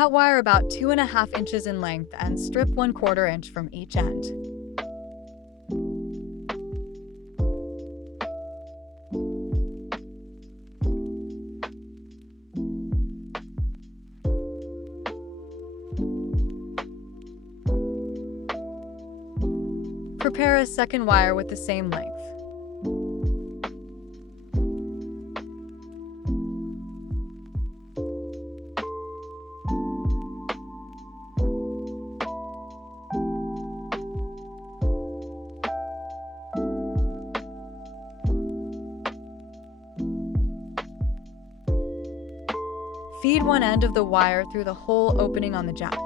Cut wire about 2.5 inches in length and strip 1/4 inch from each end. Prepare a second wire with the same length. Feed one end of the wire through the hole opening on the jack.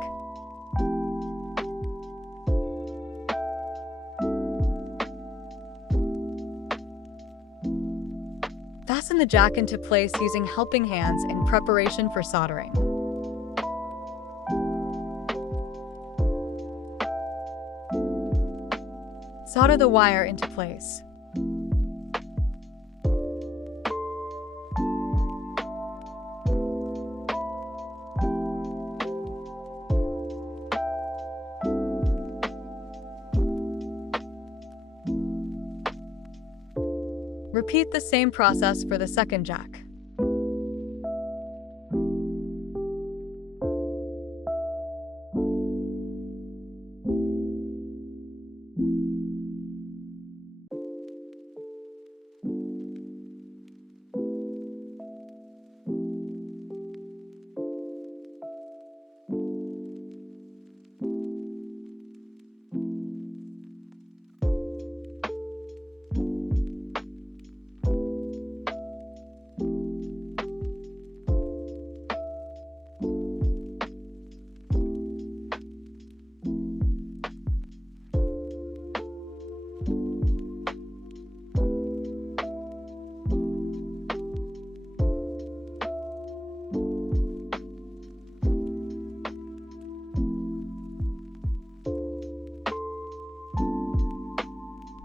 Fasten the jack into place using helping hands in preparation for soldering. Solder the wire into place. Repeat the same process for the second jack.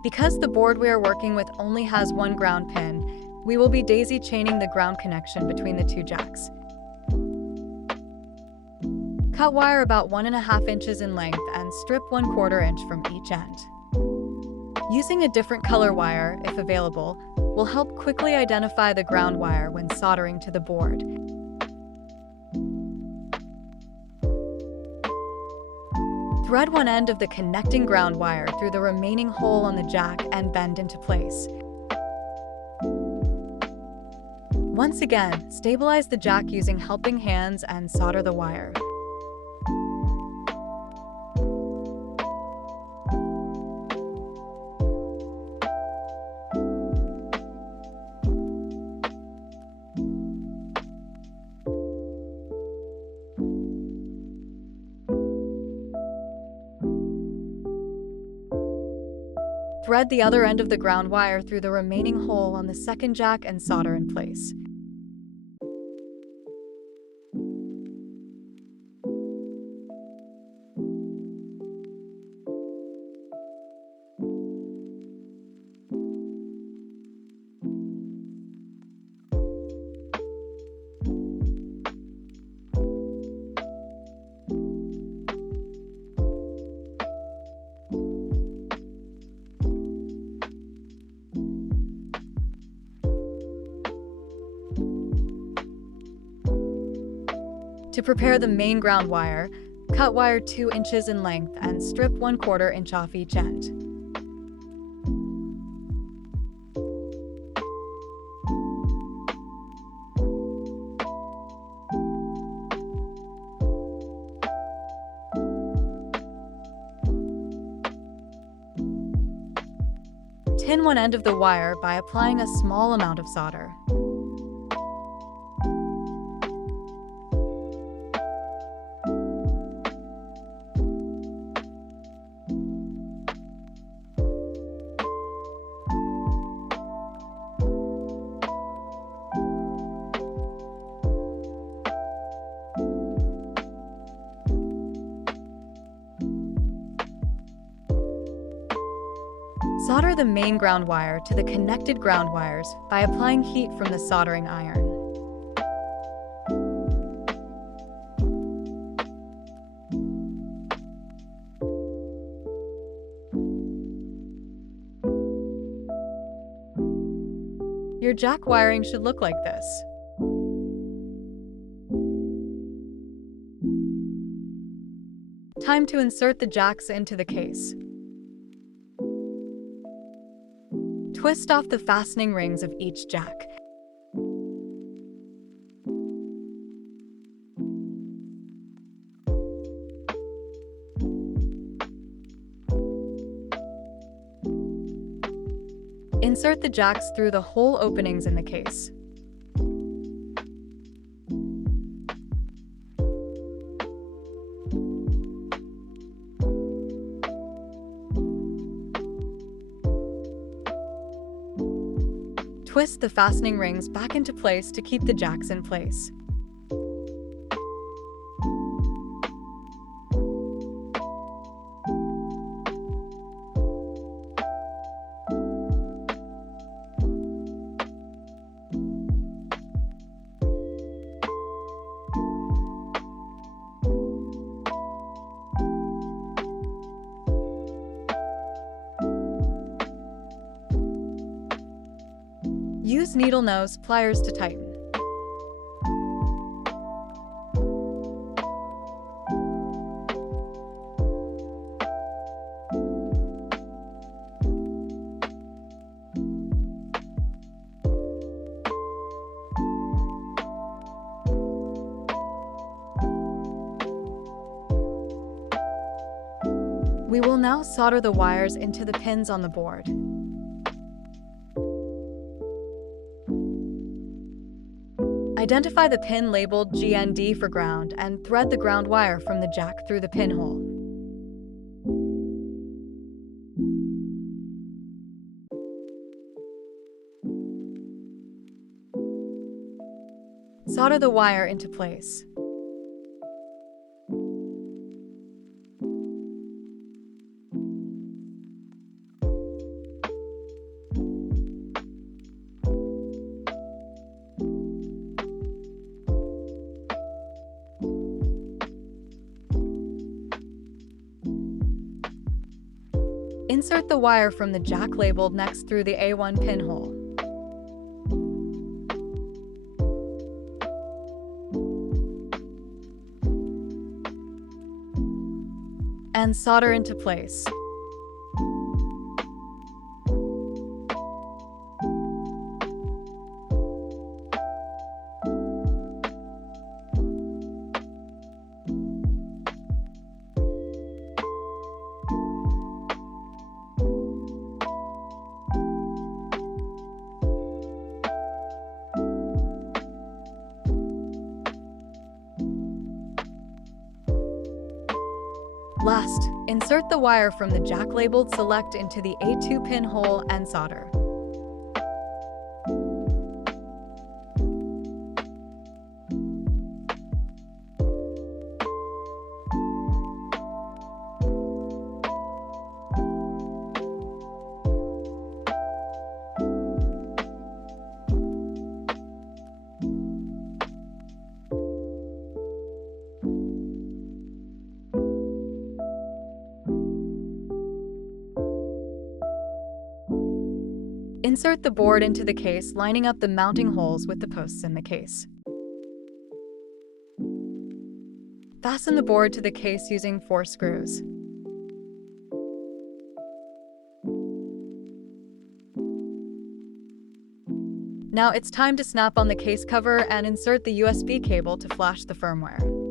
Because the board we are working with only has one ground pin, we will be daisy chaining the ground connection between the two jacks. Cut wire about 1.5 inches in length and strip 1/4 inch from each end. Using a different color wire, if available, will help quickly identify the ground wire when soldering to the board. Thread one end of the connecting ground wire through the remaining hole on the jack and bend into place. Once again, stabilize the jack using helping hands and solder the wire. Thread the other end of the ground wire through the remaining hole on the second jack and solder in place. To prepare the main ground wire, cut wire 2 inches in length and strip 1/4 inch off each end. Tin one end of the wire by applying a small amount of solder. Solder the main ground wire to the connected ground wires by applying heat from the soldering iron. Your jack wiring should look like this. Time to insert the jacks into the case. Twist off the fastening rings of each jack. Insert the jacks through the hole openings in the case. Twist the fastening rings back into place to keep the jacks in place. Use needle nose pliers to tighten. We will now solder the wires into the pins on the board. Identify the pin labeled GND for ground and thread the ground wire from the jack through the pinhole. Solder the wire into place. Insert the wire from the jack labeled next through the A1 pinhole. And solder into place. Last, insert the wire from the jack labeled Select into the A2 pinhole and solder. Insert the board into the case, lining up the mounting holes with the posts in the case. Fasten the board to the case using 4 screws. Now it's time to snap on the case cover and insert the USB cable to flash the firmware.